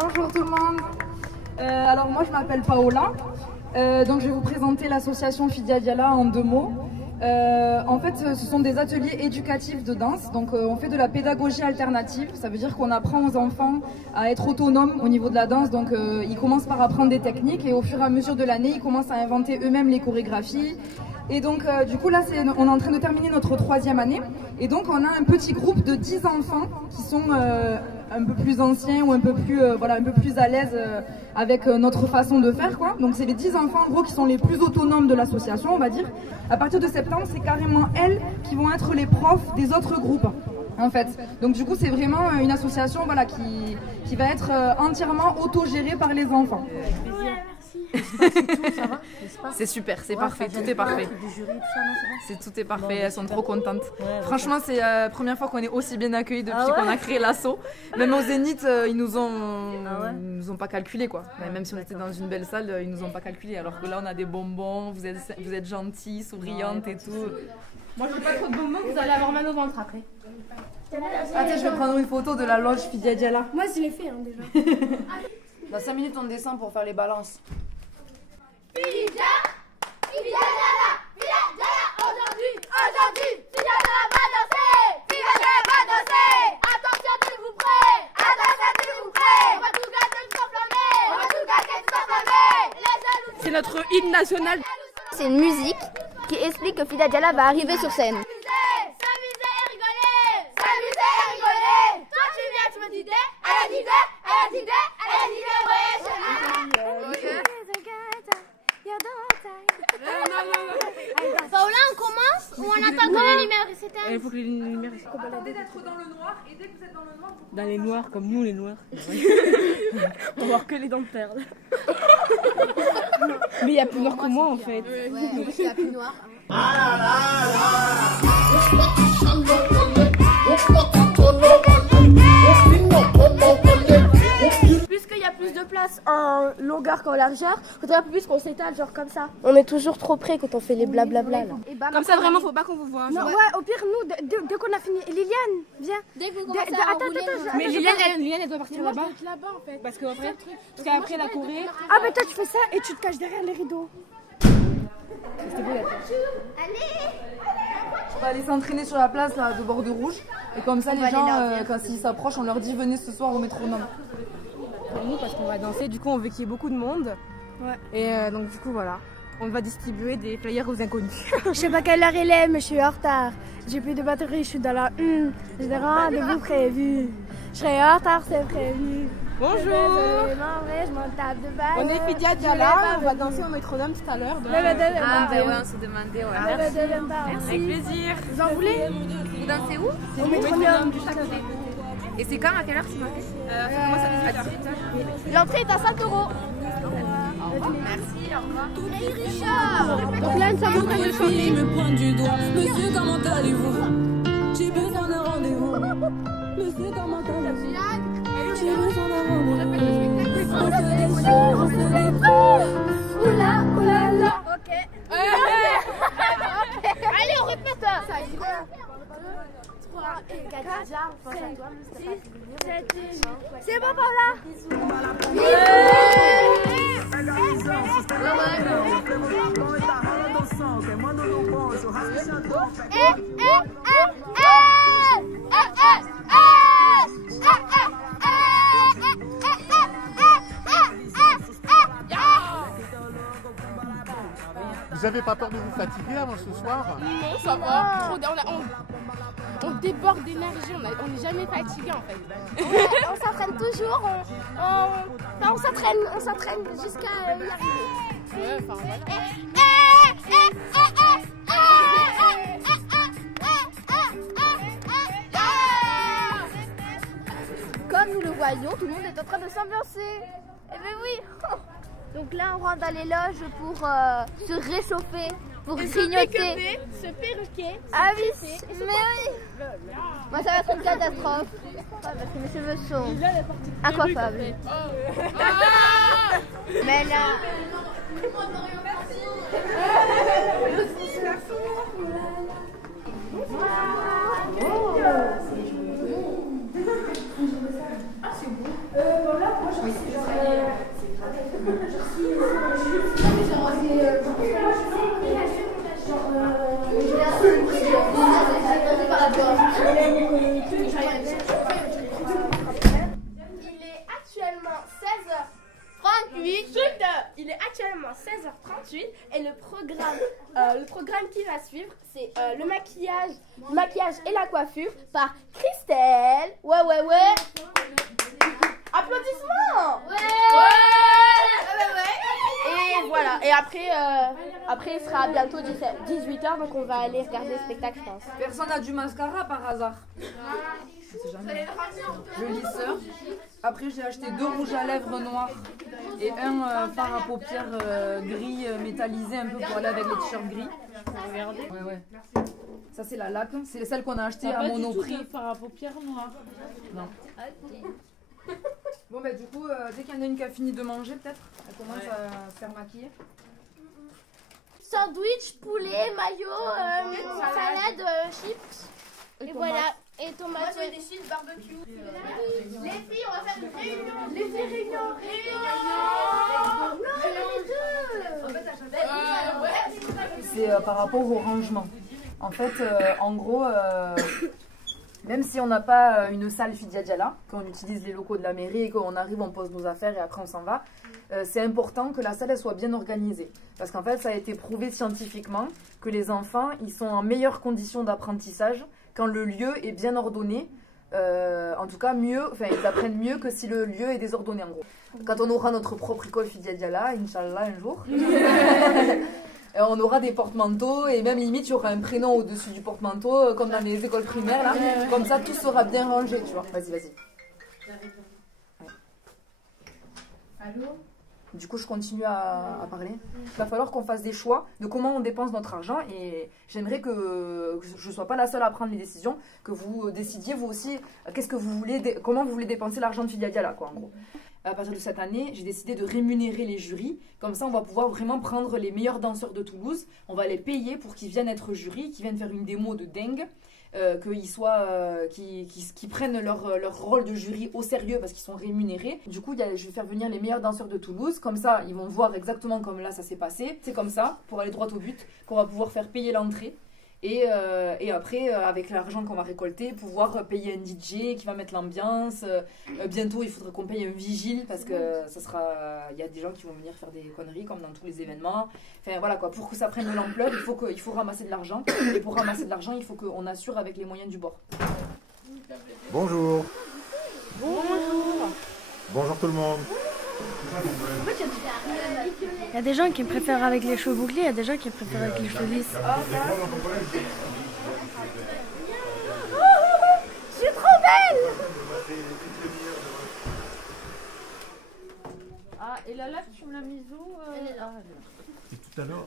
Bonjour tout le monde. Alors moi je m'appelle Paola. Donc je vais vous présenter l'association Fidia Diala en 2 mots. En fait ce sont des ateliers éducatifs de danse. Donc on fait de la pédagogie alternative. Ça veut dire qu'on apprend aux enfants à être autonomes au niveau de la danse. Donc ils commencent par apprendre des techniques et au fur et à mesure de l'année ils commencent à inventer eux-mêmes les chorégraphies. Et donc du coup là on est en train de terminer notre 3e année. Et donc on a un petit groupe de 10 enfants qui sont un peu plus anciens ou un peu plus, voilà, un peu plus à l'aise avec notre façon de faire, quoi. Donc c'est les 10 enfants en gros qui sont les plus autonomes de l'association, on va dire. À partir de septembre, c'est carrément elles qui vont être les profs des autres groupes, en fait. Donc du coup c'est vraiment une association, voilà, qui va être entièrement autogérée par les enfants. C'est super, c'est parfait, tout est parfait. Tout est parfait, elles sont trop contentes. Franchement, c'est la première fois qu'on est aussi bien accueillis depuis qu'on a créé l'asso. Même au Zénith, ils nous ont pas calculé, quoi. Même si on était dans une belle salle, ils nous ont pas calculé. Alors que là, on a des bonbons, vous êtes gentils, souriantes et tout. Moi, je veux pas trop de bonbons, vous allez avoir mal au ventre après. Attends, je vais prendre une photo de la loge Fidia Diala. Moi, je l'ai fait déjà. Dans 5 minutes, on descend pour faire les balances. Fidia Diala, aujourd'hui, Fidia Diala va danser, Fidia Diala va danser. Attention, tenez-vous prêts, attention, tenez-vous prêts. On va tout gâter, tout enflammer, on va tout gâter, tout enflammer. C'est notre hymne national. C'est une musique qui explique que Fidia Diala va arriver sur scène. S'amuser et rigoler, s'amuser et rigoler. Toi tu viens, tu me dis elle a dit Paola, on commence ou on attend que les lumières s'éteignent? Il faut que les lumières s'éteignent. Attendez d'être dans le noir et dès que vous êtes dans le noir, vous... Dans les noirs, comme nous les noirs. On va voir que les dents de perles. Mais il y a plus noir que moi en fait. Ouais, il y a plus noir. Puisqu'il y a plus de place en longueur qu'en largeur, faudrait un peu plus qu'on s'étale genre comme ça. On est toujours trop près quand on fait les blablabla là. Comme ça vraiment faut pas qu'on vous voit. Non, ouais, au pire nous, dès qu'on a fini, Liliane, viens. Dès que vous commencez à rouler, Mais Liliane elle doit partir là-bas. Là-bas en fait. Parce qu'après la Corée. Ah mais toi tu fais ça et tu te caches derrière les rideaux. On va aller s'entraîner sur la place là, de Bordeaux Rouge. Et comme ça, les gens, quand ils s'approchent, on leur dit venez ce soir au métronome. Pour nous parce qu'on va danser, du coup on veut qu'il y ait beaucoup de monde. Ouais. Et donc du coup voilà, on va distribuer des flyers aux inconnus. Je sais pas quelle heure il est mais je suis en retard. J'ai plus de batterie, je suis dans la j'ai des rendez-vous prévus. Je serai en retard, c'est prévu. Bonjour. Je m'en tape de balle. On est Fidia Diala, on va danser au métronome tout à l'heure. Ah bah ouais, on s'est demandé, ouais. Merci. Avec plaisir. Vous en voulez? Vous dansez où? Au métronome. Et c'est quand? À quelle heure c'est marqué? Ça commence à 18h. L'entrée est à 5 €. Merci, au revoir. Donc là, ça montre le fille me pointe du doigt. Monsieur, comment allez-vous? J'ai besoin d'un rendez-vous. Monsieur, comment allez-vous? J'ai besoin d'un rendez-vous. On se déchire, on se déprime. Oula, oula, là. Ok. Allez, on répète. 3 et 4, 5, 6, 7, 8. C'est bon, Paola? Vous avez pas peur de vous fatiguer avant ce soir? Non, ça va. On déborde d'énergie, on n'est jamais fatigué en fait. On s'entraîne toujours, on s'entraîne jusqu'à y arriver. Ouais, enfin voilà. Comme nous le voyons, tout le monde est en train de s'ambiancer. Eh ben oui. Donc là, on rentre dans les loges pour se réchauffer, pour grignoter. Se perruquer. Ah oui, mais oui. Moi, ça va être une catastrophe. Parce que mes cheveux sont incoiffables. Mais là... Oui. le programme qui va suivre, c'est le maquillage et la coiffure par Christelle. Ouais. Applaudissements. Ouais. Et voilà. Et après, il sera bientôt 18h, donc on va aller regarder le spectacle, je pense. Personne n'a du mascara par hasard? Le lisseur. Après, j'ai acheté 2 rouges à lèvres noirs et un fard à paupières gris métallisé un peu pour aller avec les t-shirts gris. Regardez. Ouais. Ça, c'est la laque. C'est celle qu'on a achetée à pas Monoprix. du tout de fard à paupières noir. Non. Bon, bah, du coup, dès qu'il y en a une qui a fini de manger, peut-être, elle commence à se faire maquiller. Sandwich, poulet, maillot, salade, chips. Et voilà. Et tomates. Moi, je vais décider le barbecue. Les filles, on va faire une réunion. Les filles, réunion. C'est par rapport au rangement. En fait, en gros, même si on n'a pas une salle Fidia Diala, qu'on utilise les locaux de la mairie et qu'on arrive, on pose nos affaires et après on s'en va, c'est important que la salle elle soit bien organisée. Parce qu'en fait, ça a été prouvé scientifiquement que les enfants, ils sont en meilleures conditions d'apprentissage quand le lieu est bien ordonné. En tout cas, ils apprennent mieux que si le lieu est désordonné, en gros. Quand on aura notre propre école Fidia Diala, Inch'Allah, un jour, on aura des porte-manteaux et même limite, il y aura un prénom au-dessus du porte-manteau, comme dans les écoles primaires, là. Comme ça, tout sera bien rangé, tu vois. Vas-y. Ouais. Allô? Du coup, je continue à parler. Il va falloir qu'on fasse des choix de comment on dépense notre argent et j'aimerais que je ne sois pas la seule à prendre les décisions, que vous décidiez vous aussi comment vous voulez dépenser l'argent de Fidia Diala, quoi, en gros. À partir de cette année, j'ai décidé de rémunérer les jurys. Comme ça, on va pouvoir vraiment prendre les meilleurs danseurs de Toulouse. On va les payer pour qu'ils viennent être jurys, qu'ils viennent faire une démo de dingue. Qu'ils prennent leur rôle de jury au sérieux parce qu'ils sont rémunérés. Du coup, je vais faire venir les meilleurs danseurs de Toulouse. Comme ça, ils vont voir exactement comme là ça s'est passé. C'est comme ça, pour aller droit au but, qu'on va pouvoir faire payer l'entrée. Et après, avec l'argent qu'on va récolter, pouvoir payer un DJ qui va mettre l'ambiance. Bientôt, il faudra qu'on paye un vigile parce que il y a des gens qui vont venir faire des conneries comme dans tous les événements. Enfin voilà quoi, pour que ça prenne de l'ampleur, il faut ramasser de l'argent. Et pour ramasser de l'argent, il faut qu'on assure avec les moyens du bord. Bonjour. Bonjour tout le monde. Il y a des gens qui me préfèrent avec les cheveux bouclés, il y a des gens qui me préfèrent avec les cheveux lisses. Je suis trop belle. Ah, et la laque, tu me l'as mise où Et tout à l'heure,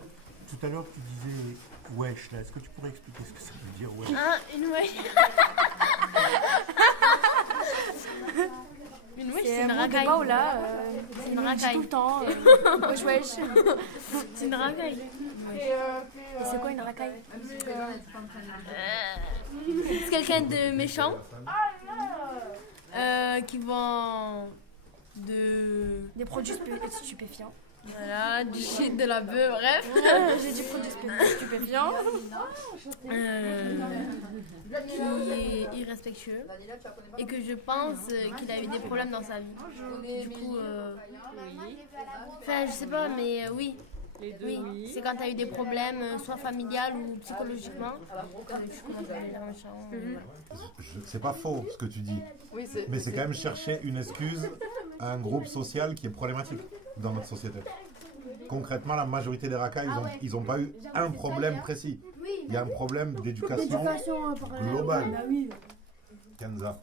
tu disais wesh là. Est-ce que tu pourrais expliquer ce que ça veut dire wesh? Une wesh. Une wesh, c'est une racaille. C'est une racaille. Tout le temps. Wesh. C'est une racaille. Et c'est quoi une racaille? C'est quelqu'un de méchant qui vend des produits stupéfiants. Voilà, du shit, de la bœuf, bref. J'ai du produit stupéfiant. Qui est irrespectueux et que je pense qu'il a eu des problèmes dans sa vie. Du coup, enfin, je sais pas, mais oui. Oui, c'est quand tu as eu des problèmes, soit familial ou psychologiquement. C'est pas faux ce que tu dis, mais c'est quand même chercher une excuse à un groupe social qui est problématique dans notre société. Concrètement, la majorité des racailles, ils ont pas eu un problème précis. Il y a un problème d'éducation globale. Kenza,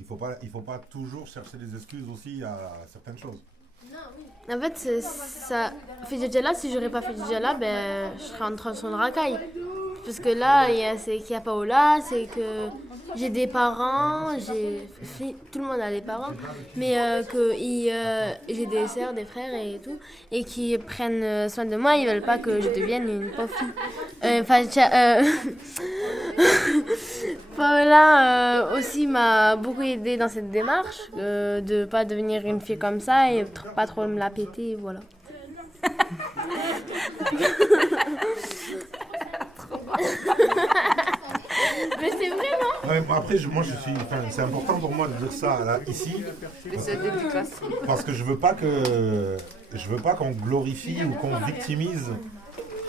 il faut pas toujours chercher des excuses aussi à certaines choses. En fait, Fidia Diala, si j'aurais pas fait Fidia Diala, ben, je serais en train de racaille. Parce que là, il y a Paola, c'est que j'ai des parents, tout le monde a des parents, mais j'ai des sœurs, des frères et tout, et qui prennent soin de moi, ils veulent pas que je devienne une pauvre fille. Paola aussi m'a beaucoup aidée dans cette démarche, de pas devenir une fille comme ça et pas trop me la péter, et voilà. Mais c'est vrai, non? Ouais, après, c'est important pour moi de dire ça là, ici. Parce que je veux pas qu'on glorifie ou qu'on victimise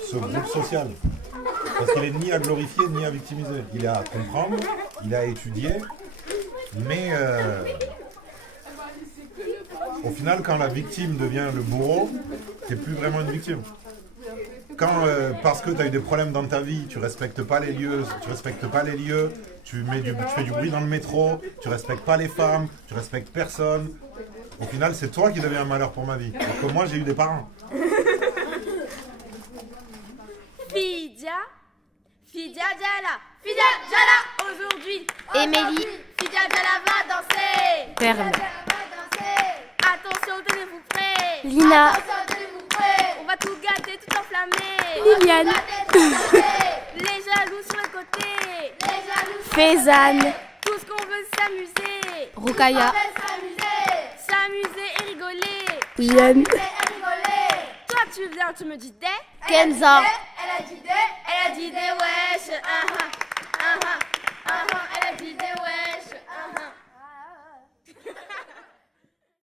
ce groupe social. Parce qu'il est ni à glorifier ni à victimiser. Il est à comprendre, il est à étudier, mais au final, quand la victime devient le bourreau, t'es plus vraiment une victime. Quand, parce que tu as eu des problèmes dans ta vie, tu respectes pas les lieux, tu fais du bruit dans le métro, tu respectes pas les femmes, tu respectes personne. Au final, c'est toi qui deviens un malheur pour ma vie. Alors que moi, j'ai eu des parents. Fidia Diala, aujourd'hui. Émilie. Fidia Diala va danser. Perle. Attention, tenez-vous prêts. Lina. Attention, tenez-vous prêts. On va tout gâter, tout enflammer. Liliane. Les jaloux sur le côté. Faisane. Tout ce qu'on veut, s'amuser. Roukaya. S'amuser et rigoler. Jeanne. Toi, tu viens, tu me dis des. Kenza. Elle a dit des.